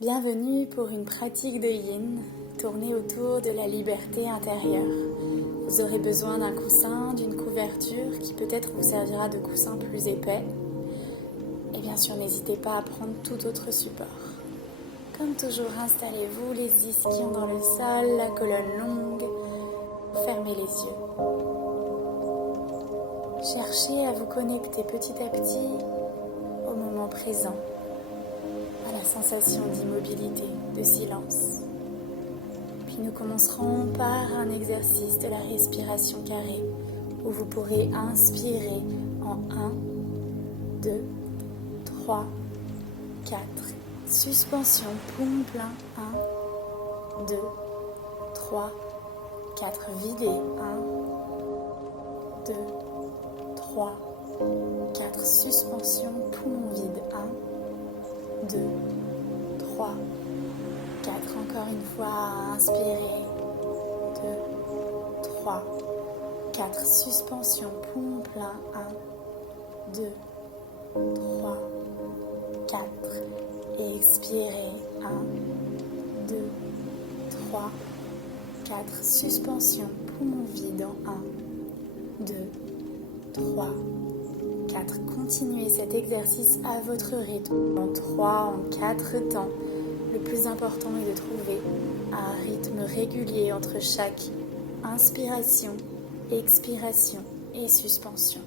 Bienvenue pour une pratique de yin tournée autour de la liberté intérieure. Vous aurez besoin d'un coussin, d'une couverture qui peut-être vous servira de coussin plus épais. Et bien sûr, n'hésitez pas à prendre tout autre support. Comme toujours, installez-vous les ischions dans le sol, la colonne longue, fermez les yeux. Cherchez à vous connecter petit à petit au moment présent, à la sensation d'immobilité, de silence. Puis nous commencerons par un exercice de la respiration carrée où vous pourrez inspirer en 1, 2, 3, 4. Suspension, poumon plein, 1, 2, 3, 4. Videz, 1, 2, 3, 4. Suspension, poumon vide, 1, 2, 3, 4. Encore une fois, inspirez, 2, 3, 4. Suspension, poumon plein, 1, 2, 3, 4. Et expirez, 1, 2, 3, 4. Suspension, poumon vide en 1, 2, 3, 4. Continuez cet exercice à votre rythme, en 3, en 4 temps. Le plus important est de trouver un rythme régulier entre chaque inspiration, expiration et suspension.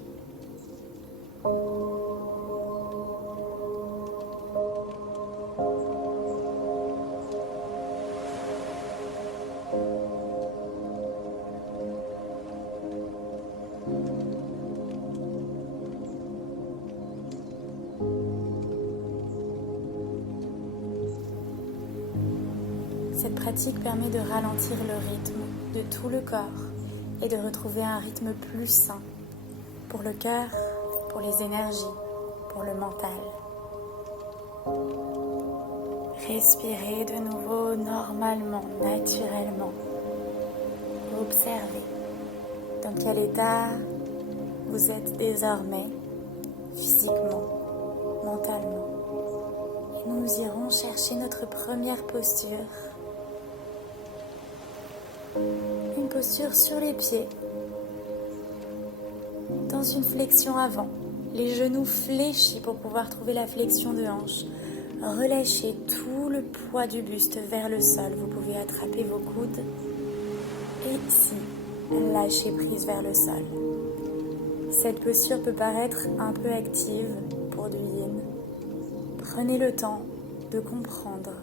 Cette pratique permet de ralentir le rythme de tout le corps et de retrouver un rythme plus sain pour le cœur, pour les énergies, pour le mental. Respirez de nouveau normalement, naturellement. Observez dans quel état vous êtes désormais, physiquement, mentalement. Et nous irons chercher notre première posture. Une posture sur les pieds, dans une flexion avant, les genoux fléchis pour pouvoir trouver la flexion de hanche. Relâchez tout le poids du buste vers le sol. Vous pouvez attraper vos coudes et ici, lâchez prise vers le sol. Cette posture peut paraître un peu active pour du yin. Prenez le temps de comprendre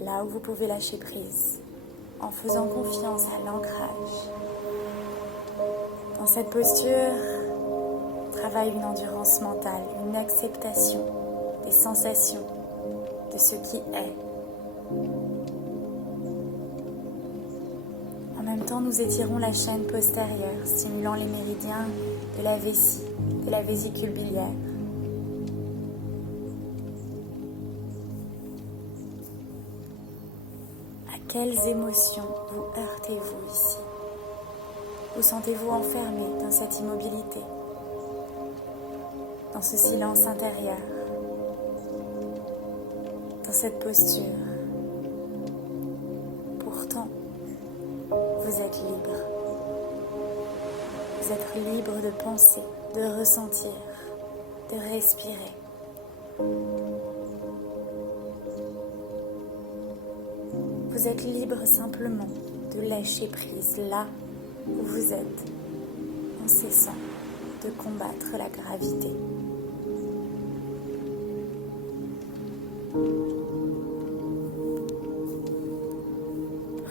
là où vous pouvez lâcher prise, en faisant confiance à l'ancrage. Dans cette posture, travaille une endurance mentale, une acceptation des sensations, de ce qui est. En même temps, nous étirons la chaîne postérieure, stimulant les méridiens de la vessie, de la vésicule biliaire. Quelles émotions vous heurtez-vous ici? Vous sentez-vous enfermé dans cette immobilité, dans ce silence intérieur, dans cette posture? Pourtant, vous êtes libre. Vous êtes libre de penser, de ressentir, de respirer. Vous êtes libre simplement de lâcher prise là où vous êtes, en cessant de combattre la gravité.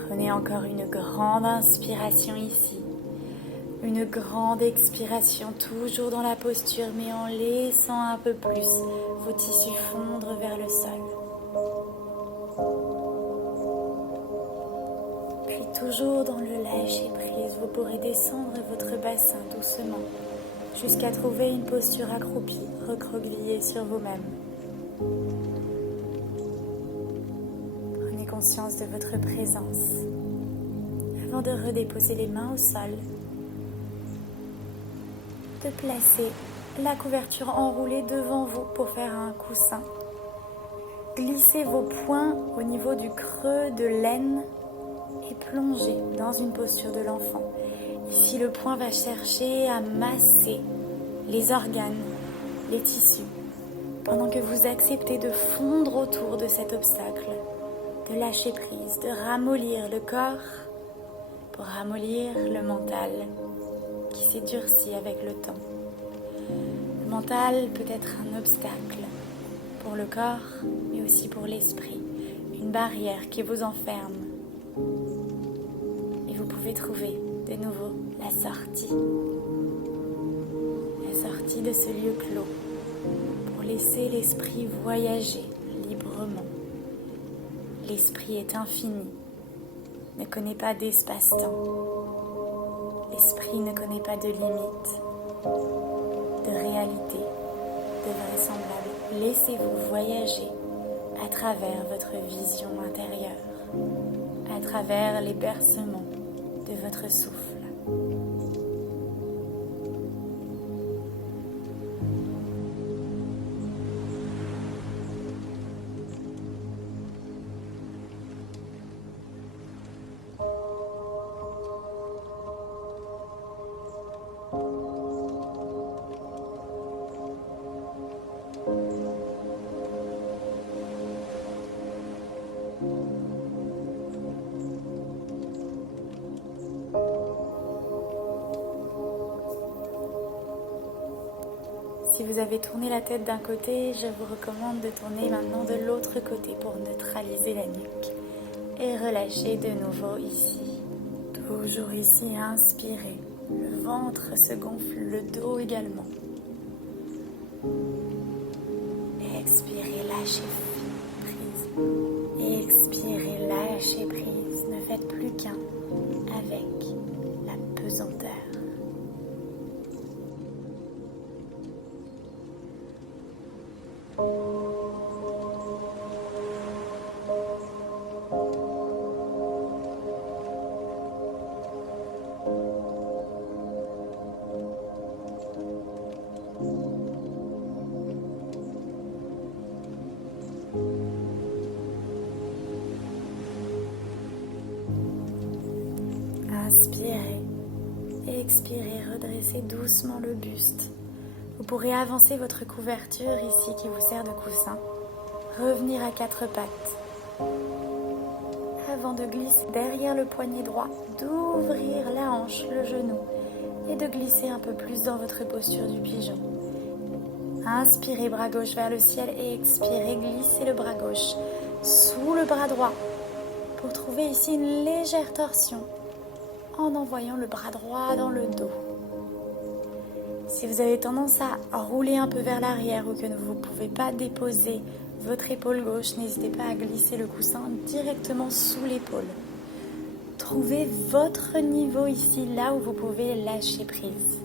Prenez encore une grande inspiration ici, une grande expiration, toujours dans la posture, mais en laissant un peu plus vos tissus fondre vers le sol. Toujours dans le lâcher-prise, vous pourrez descendre votre bassin doucement jusqu'à trouver une posture accroupie, recroquevillée sur vous-même. Prenez conscience de votre présence avant de redéposer les mains au sol, de placer la couverture enroulée devant vous pour faire un coussin Glissez vos poings au niveau du creux de l'aine et plongez dans une posture de l'enfant. Ici, le poing va chercher à masser les organes, les tissus, pendant que vous acceptez de fondre autour de cet obstacle, de lâcher prise, de ramollir le corps pour ramollir le mental qui s'est durci avec le temps. Le mental peut être un obstacle pour le corps, mais aussi pour l'esprit, une barrière qui vous enferme. Et vous pouvez trouver de nouveau la sortie de ce lieu clos pour laisser l'esprit voyager librement. L'esprit est infini, ne connaît pas d'espace-temps. L'esprit ne connaît pas de limites, de réalité, de vraisemblable. Laissez-vous voyager à travers votre vision intérieure, à travers les bercements de votre souffle. Si vous avez tourné la tête d'un côté, je vous recommande de tourner maintenant de l'autre côté pour neutraliser la nuque et relâcher de nouveau ici. Toujours ici, inspirez. Le ventre se gonfle, le dos également. Expirez, lâchez prise. Expirez, lâchez prise. Ne faites plus qu'un avec la pesanteur. Inspirez, expirez, redressez doucement le buste. Vous pourrez avancer votre couverture ici qui vous sert de coussin. Revenir à quatre pattes. Avant de glisser derrière le poignet droit, d'ouvrir la hanche, le genou et de glisser un peu plus dans votre posture du pigeon. Inspirez, bras gauche vers le ciel et expirez, glissez le bras gauche sous le bras droit pour trouver ici une légère torsion en envoyant le bras droit dans le dos. Si vous avez tendance à rouler un peu vers l'arrière ou que vous ne pouvez pas déposer votre épaule gauche, n'hésitez pas à glisser le coussin directement sous l'épaule. Trouvez votre niveau ici, là où vous pouvez lâcher prise.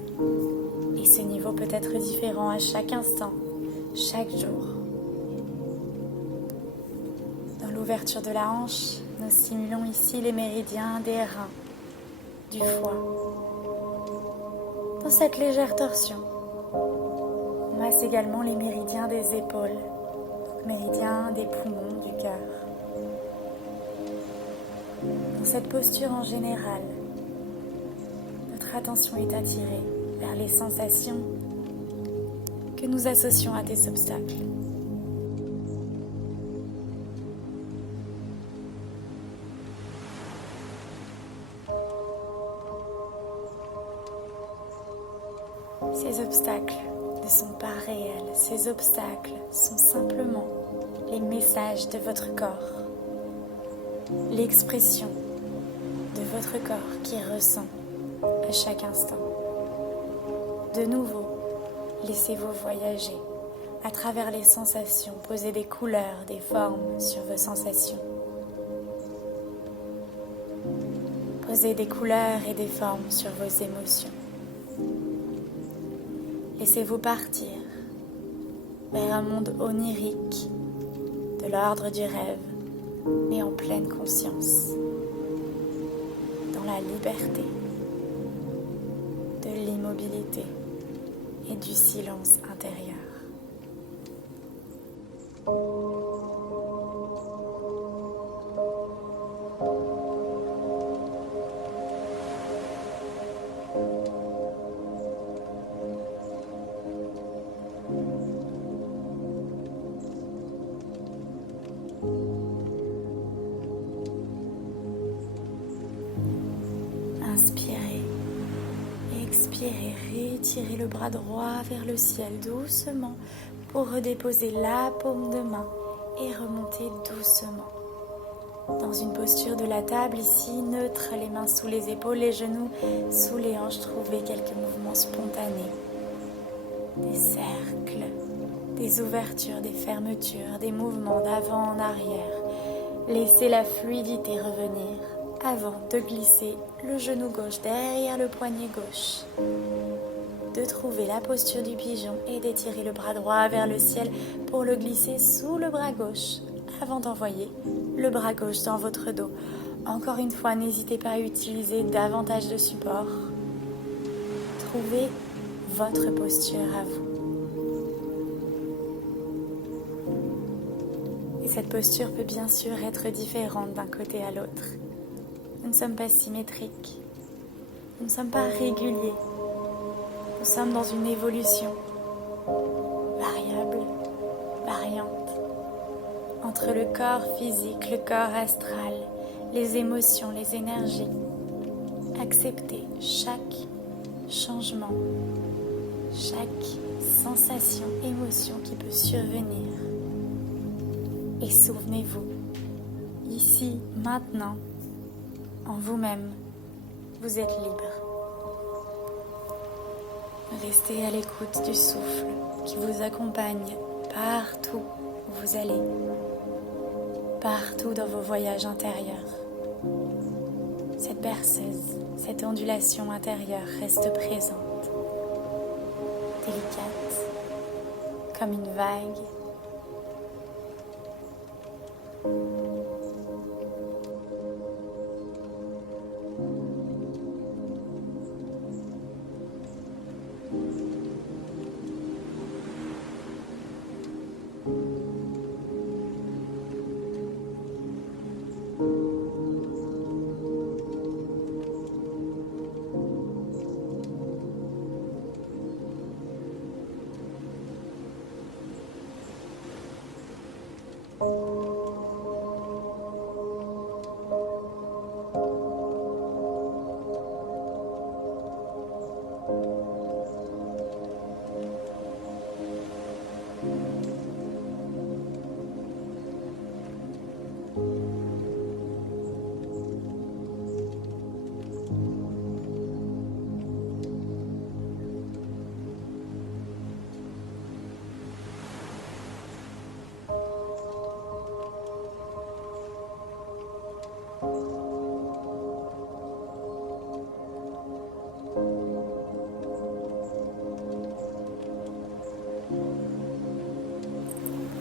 Et ce niveau peut être différent à chaque instant, chaque jour. Dans l'ouverture de la hanche, nous stimulons ici les méridiens des reins, du foie. Dans cette légère torsion, on masse également les méridiens des épaules, méridiens des poumons, du cœur. Dans cette posture en général, notre attention est attirée vers les sensations que nous associons à des obstacles. Ces obstacles ne sont pas réels, ces obstacles sont simplement les messages de votre corps, l'expression de votre corps qui ressent à chaque instant. De nouveau, laissez-vous voyager à travers les sensations, posez des couleurs, des formes sur vos sensations. Posez des couleurs et des formes sur vos émotions. Laissez-vous partir vers un monde onirique, de l'ordre du rêve, mais en pleine conscience, dans la liberté, de l'immobilité et du silence intérieur. Inspirez, expirez, retirez le bras droit vers le ciel doucement pour redéposer la paume de main et remonter doucement. Dans une posture de la table ici, neutre, les mains sous les épaules, les genoux sous les hanches, trouvez quelques mouvements spontanés. Des cercles, des ouvertures, des fermetures, des mouvements d'avant en arrière. Laissez la fluidité revenir avant de glisser le genou gauche derrière le poignet gauche. De trouver la posture du pigeon et d'étirer le bras droit vers le ciel pour le glisser sous le bras gauche avant d'envoyer le bras gauche dans votre dos. Encore une fois, n'hésitez pas à utiliser davantage de support. Trouvez votre posture à vous. Et cette posture peut bien sûr être différente d'un côté à l'autre. Nous ne sommes pas symétriques. Nous ne sommes pas réguliers. Nous sommes dans une évolution variable, variante, entre le corps physique, le corps astral, les émotions, les énergies. Acceptez chaque changement, chaque sensation, émotion qui peut survenir. Et souvenez-vous, ici, maintenant, en vous-même, vous êtes libre. Restez à l'écoute du souffle qui vous accompagne partout où vous allez, partout dans vos voyages intérieurs. Cette berceuse, cette ondulation intérieure reste présente, délicate, comme une vague.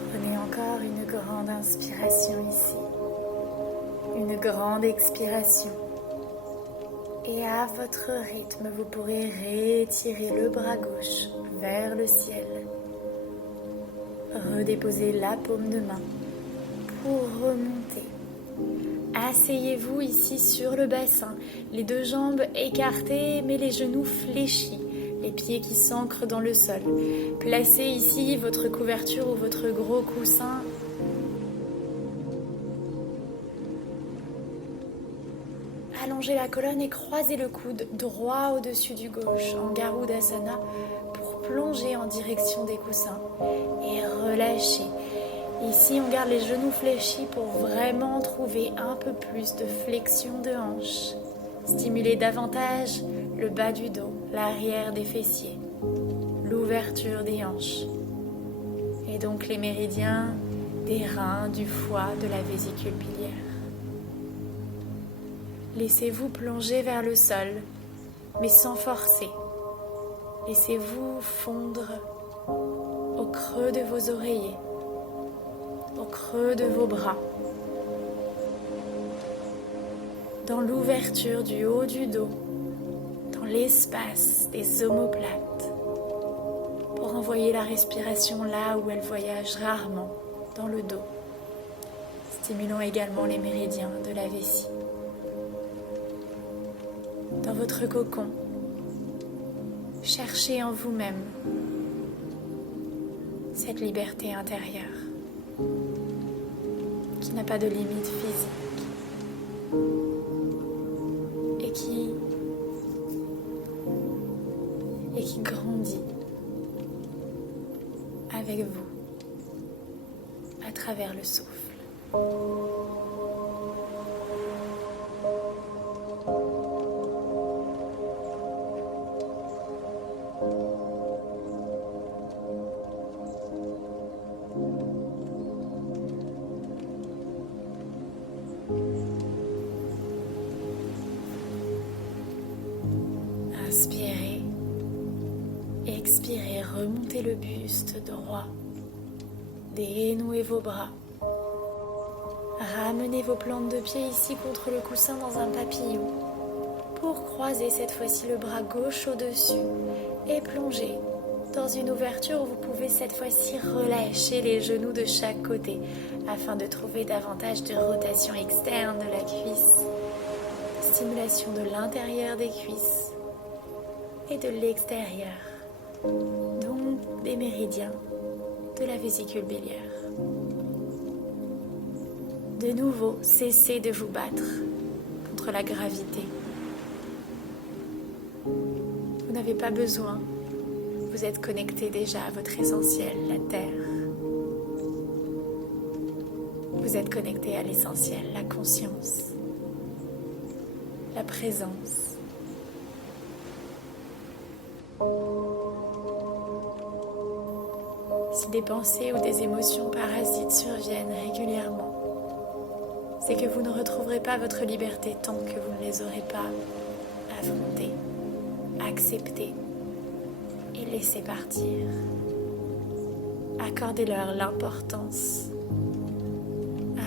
Prenez encore une grande inspiration ici, une grande expiration. Et à votre rythme, vous pourrez réétirer le bras gauche vers le ciel. Redéposez la paume de main pour remonter. Asseyez-vous ici sur le bassin, les deux jambes écartées mais les genoux fléchis, les pieds qui s'ancrent dans le sol. Placez ici votre couverture ou votre gros coussin. Allongez la colonne et croisez le coude droit au-dessus du gauche en Garudasana pour plonger en direction des coussins et relâchez. Ici, on garde les genoux fléchis pour vraiment trouver un peu plus de flexion de hanche. Stimulez davantage le bas du dos, l'arrière des fessiers, l'ouverture des hanches. Et donc les méridiens des reins, du foie, de la vésicule biliaire. Laissez-vous plonger vers le sol, mais sans forcer. Laissez-vous fondre au creux de vos oreillers, au creux de vos bras, dans l'ouverture du haut du dos, dans l'espace des omoplates, pour envoyer la respiration là où elle voyage rarement, dans le dos. Stimulons également les méridiens de la vessie. Dans votre cocon, cherchez en vous-même cette liberté intérieure. qui n'a pas de limite physique et qui grandit avec vous à travers le souffle. Inspirez, expirez, remontez le buste droit, dénouez vos bras, ramenez vos plantes de pied ici contre le coussin dans un papillon pour croiser cette fois-ci le bras gauche au-dessus et plonger dans une ouverture où vous pouvez cette fois-ci relâcher les genoux de chaque côté afin de trouver davantage de rotation externe de la cuisse, stimulation de l'intérieur des cuisses et de l'extérieur, donc des méridiens de la vésicule biliaire. De nouveau, cessez de vous battre contre la gravité. Vous n'avez pas besoin, vous êtes connecté déjà à votre essentiel, la terre. Vous êtes connecté à l'essentiel, la conscience, la présence. Si des pensées ou des émotions parasites surviennent régulièrement, c'est que vous ne retrouverez pas votre liberté tant que vous ne les aurez pas affrontées, acceptées et laissées partir. Accordez-leur l'importance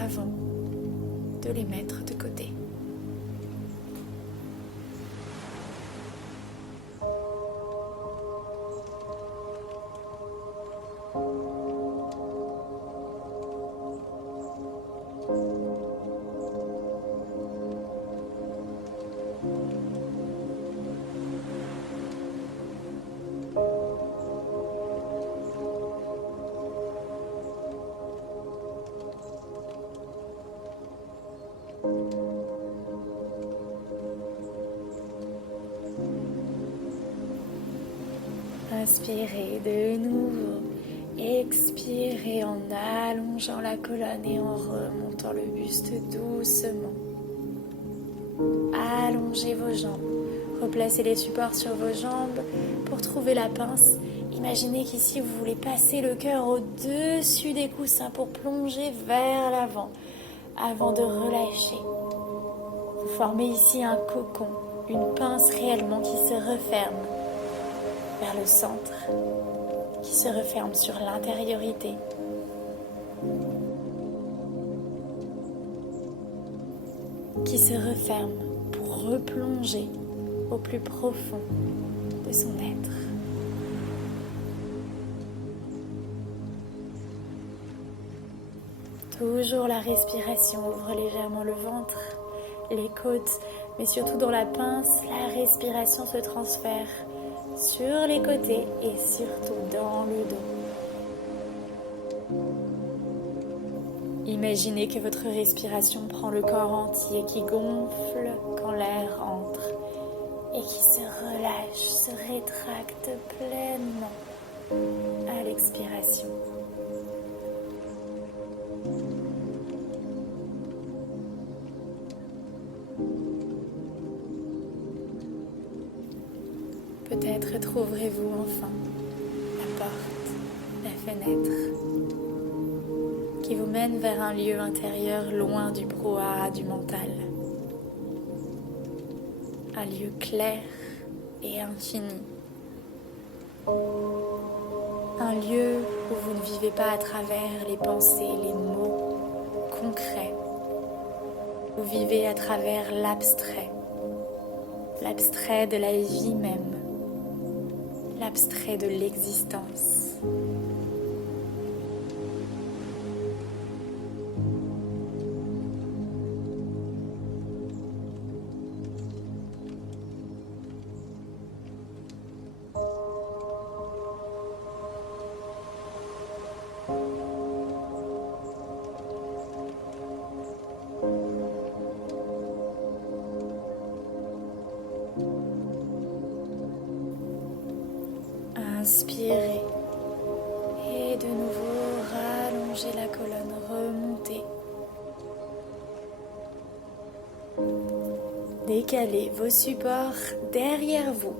avant de les mettre de côté. Inspirez de nouveau, expirez en allongeant la colonne et en remontant le buste doucement. Allongez vos jambes, replacez les supports sur vos jambes pour trouver la pince. Imaginez qu'ici vous voulez passer le cœur au-dessus des coussins pour plonger vers l'avant avant de relâcher. Vous formez ici un cocon, une pince réellement qui se referme vers le centre, qui se referme sur l'intériorité. Qui se referme pour replonger au plus profond de son être. Toujours la respiration ouvre légèrement le ventre, les côtes, mais surtout dans la pince, la respiration se transfère sur les côtés et surtout dans le dos. Imaginez que votre respiration prend le corps entier qui gonfle quand l'air entre et qui se relâche, se rétracte pleinement à l'expiration. Peut-être trouverez-vous enfin la porte, la fenêtre qui vous mène vers un lieu intérieur loin du brouhaha du mental. Un lieu clair et infini. Un lieu où vous ne vivez pas à travers les pensées, les mots concrets. Vous vivez à travers l'abstrait de la vie même, l'abstrait de l'existence. Décalez vos supports derrière vous.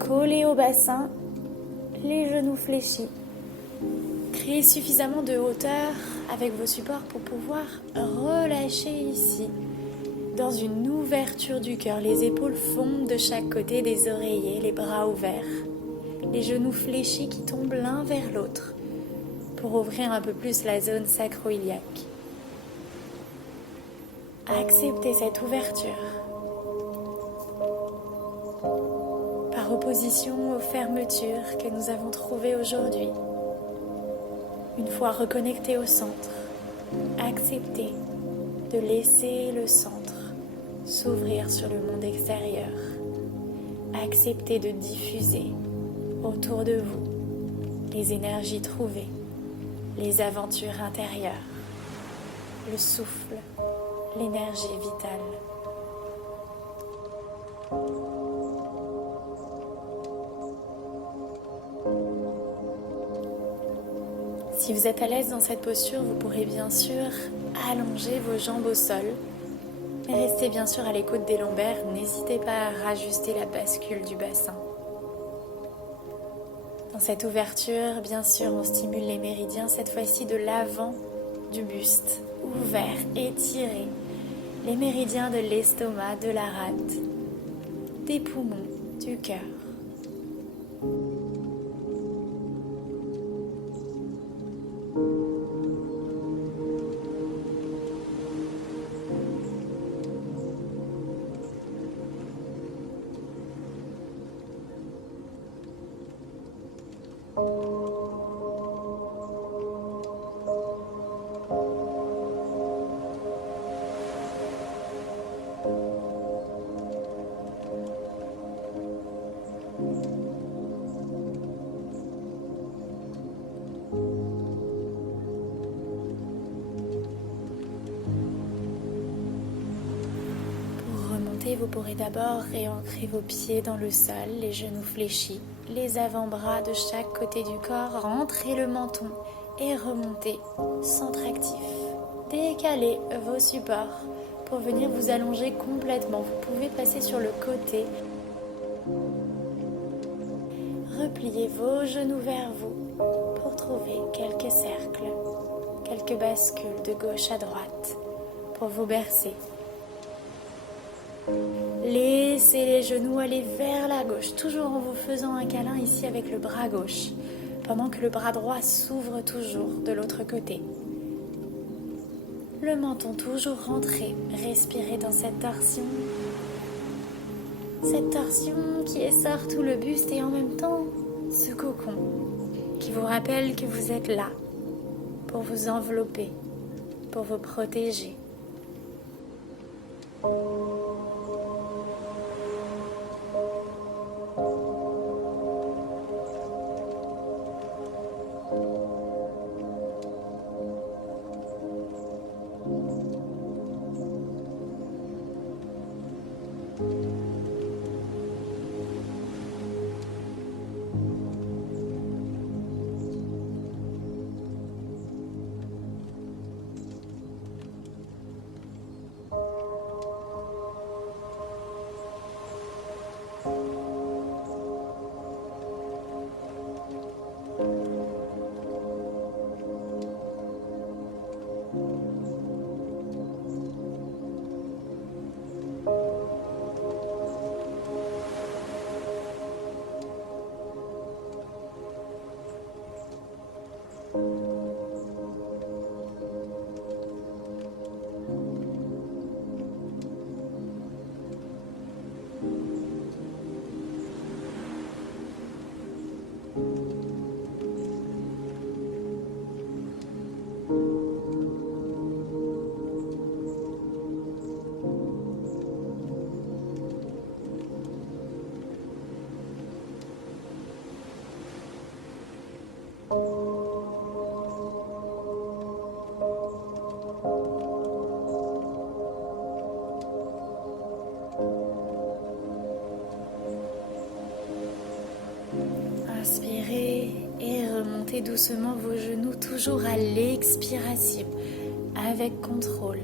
Collez au bassin, les genoux fléchis. Créez suffisamment de hauteur avec vos supports pour pouvoir relâcher ici. Dans une ouverture du cœur, les épaules fondent de chaque côté des oreillers, les bras ouverts. Les genoux fléchis qui tombent l'un vers l'autre pour ouvrir un peu plus la zone sacro-iliaque. Acceptez cette ouverture. Par opposition aux fermetures que nous avons trouvées aujourd'hui. Une fois reconnecté au centre, acceptez de laisser le centre s'ouvrir sur le monde extérieur. Acceptez de diffuser autour de vous les énergies trouvées, les aventures intérieures, le souffle, l'énergie vitale. Si vous êtes à l'aise dans cette posture, vous pourrez bien sûr allonger vos jambes au sol. Mais restez bien sûr à l'écoute des lombaires, n'hésitez pas à rajuster la bascule du bassin. Dans cette ouverture, bien sûr, on stimule les méridiens, cette fois-ci de l'avant du buste, ouvert, étiré. Les méridiens de l'estomac, de la rate, des poumons, du cœur. Vous pourrez d'abord réancrer vos pieds dans le sol, les genoux fléchis, les avant-bras de chaque côté du corps, rentrez le menton et remontez, centre actif. Décalez vos supports pour venir vous allonger complètement. Vous pouvez passer sur le côté. Repliez vos genoux vers vous pour trouver quelques cercles, quelques bascules de gauche à droite pour vous bercer. Laissez les genoux aller vers la gauche, toujours en vous faisant un câlin ici avec le bras gauche, pendant que le bras droit s'ouvre toujours de l'autre côté. Le menton toujours rentré, respirez dans cette torsion qui essore tout le buste et en même temps ce cocon qui vous rappelle que vous êtes là pour vous envelopper, pour vous protéger. Inspirez et remontez doucement vos genoux, toujours à l'expiration, avec contrôle.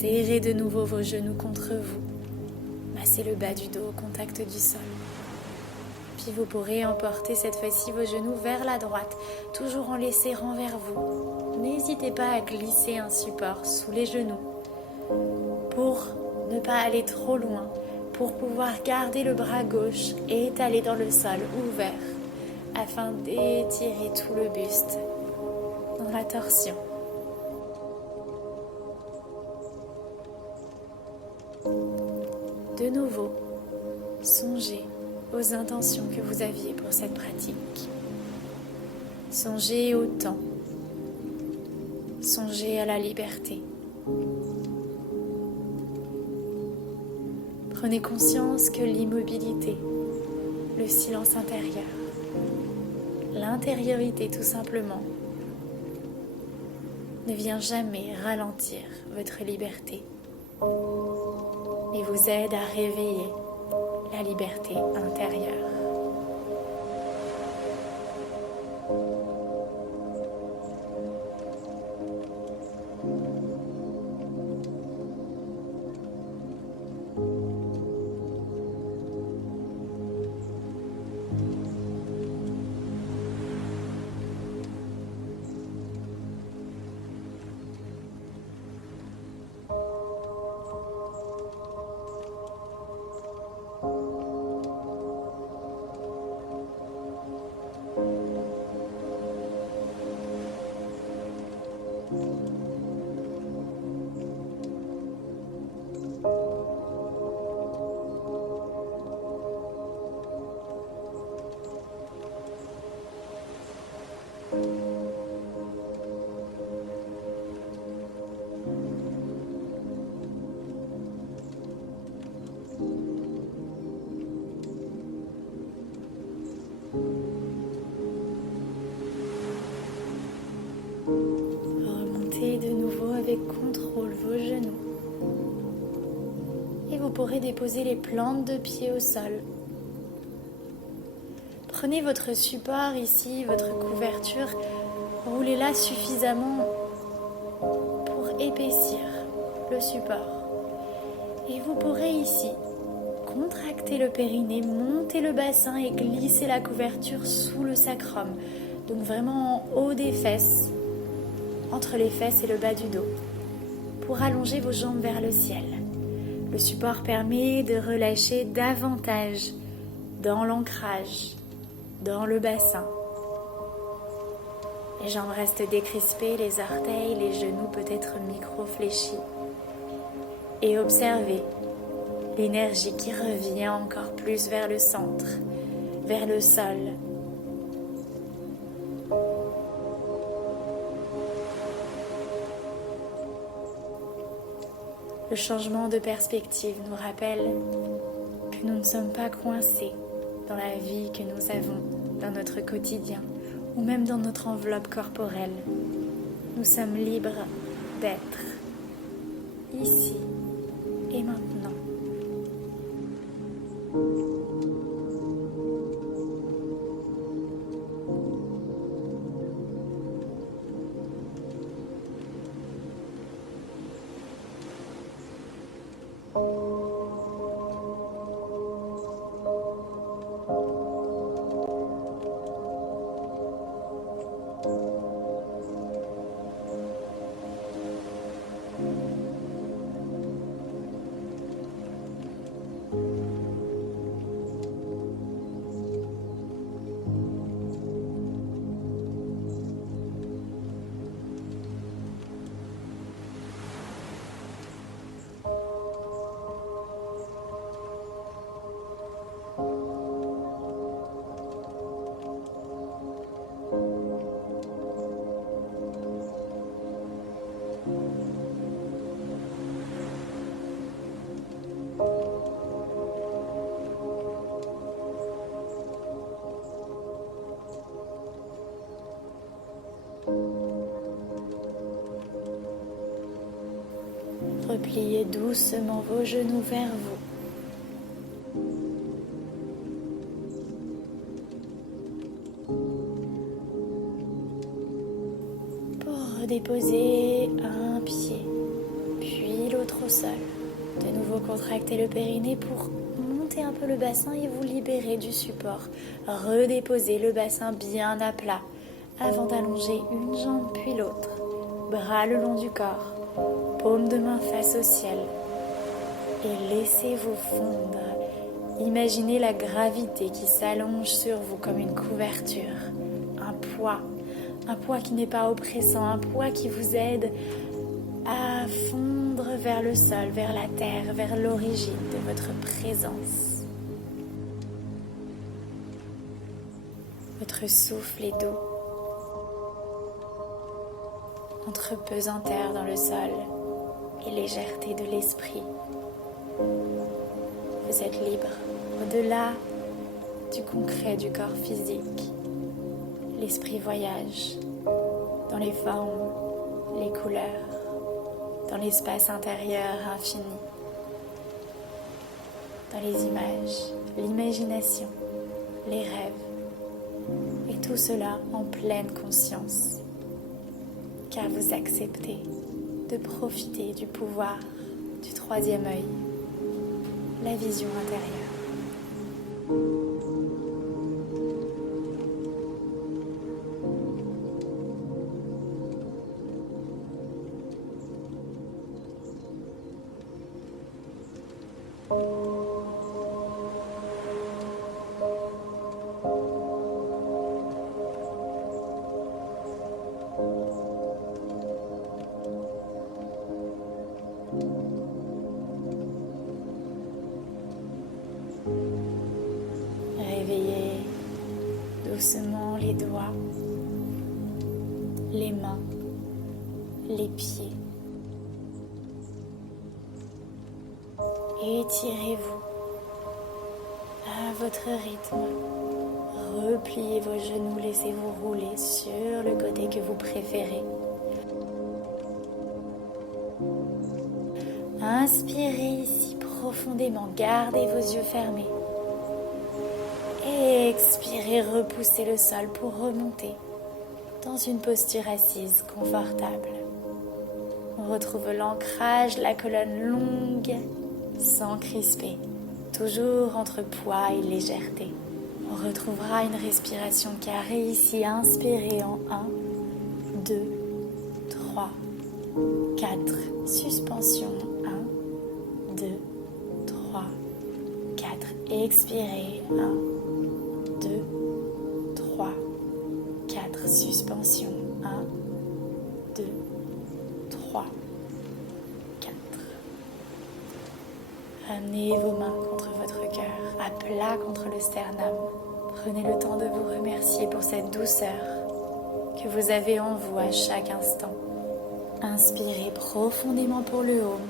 Serrez de nouveau vos genoux contre vous. Massez le bas du dos au contact du sol. Puis vous pourrez emporter cette fois-ci vos genoux vers la droite, toujours en les serrant vers vous. N'hésitez pas à glisser un support sous les genoux pour ne pas aller trop loin, pour pouvoir garder le bras gauche étalé dans le sol ouvert afin d'étirer tout le buste dans la torsion. De nouveau, songez aux intentions que vous aviez pour cette pratique. Songez au temps. Songez à la liberté. Prenez conscience que l'immobilité, le silence intérieur, l'intériorité tout simplement, ne vient jamais ralentir votre liberté, mais vous aide à réveiller la liberté intérieure. Remontez de nouveau avec contrôle vos genoux et vous pourrez déposer les plantes de pied au sol. Prenez votre support ici, votre couverture, roulez-la suffisamment pour épaissir le support. Et vous pourrez ici contracter le périnée, monter le bassin et glisser la couverture sous le sacrum. Donc vraiment en haut des fesses, entre les fesses et le bas du dos, pour allonger vos jambes vers le ciel. Le support permet de relâcher davantage dans l'ancrage, dans le bassin. Les jambes restent décrispées, les orteils, les genoux peut-être micro-fléchis. Et observez l'énergie qui revient encore plus vers le centre, vers le sol. Le changement de perspective nous rappelle que nous ne sommes pas coincés dans la vie que nous avons, dans notre quotidien ou même dans notre enveloppe corporelle. Nous sommes libres d'être ici et maintenant. Repliez doucement vos genoux vers vous. Pour redéposer un pied, puis l'autre contractez le périnée pour monter un peu le bassin et vous libérer du support. Redéposez le bassin bien à plat avant d'allonger une jambe puis l'autre. Bras le long du corps, paume de main face au ciel. Et laissez-vous fondre. Imaginez la gravité qui s'allonge sur vous comme une couverture. Un poids qui n'est pas oppressant, un poids qui vous aide à fondre vers le sol, vers la terre, vers l'origine de votre présence. Votre souffle est doux, entre pesanteur dans le sol et légèreté de l'esprit. Vous êtes libre, au-delà du concret du corps physique. L'esprit voyage dans les formes, les couleurs, dans l'espace intérieur infini, dans les images, l'imagination, les rêves, et tout cela en pleine conscience, car vous acceptez de profiter du pouvoir du troisième œil, la vision intérieure. Réveillez doucement les doigts, les mains, les pieds. Étirez-vous à votre rythme. Repliez vos genoux, laissez-vous rouler sur le côté que vous préférez. Inspirez ici profondément, gardez vos yeux fermés. Expirez, repoussez le sol pour remonter dans une posture assise confortable. On retrouve l'ancrage, la colonne longue, sans crisper, toujours entre poids et légèreté. On retrouvera une respiration carrée ici. Inspirez en 1, 2, 3, 4. Suspension 1, 2, 3, 4. Expirez 1, 2, 3, 4. Suspension 1, 2, 3, 4. Ramenez vos mains contre votre cœur, à plat contre le sternum. Prenez le temps de vous remercier pour cette douceur que vous avez en vous à chaque instant. Inspirez profondément pour le haut.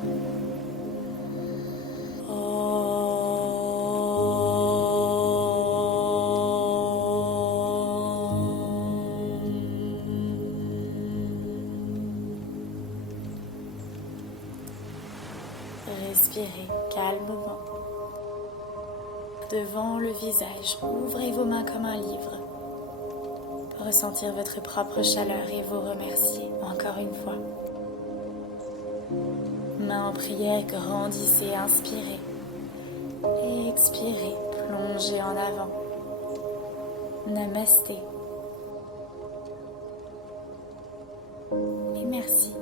Respirez calmement. Devant le visage, ouvrez vos mains comme un livre pour ressentir votre propre chaleur et vous remercier encore une fois. Mains en prière, grandissez, inspirez. Et expirez, plongez en avant. Namasté. Et merci.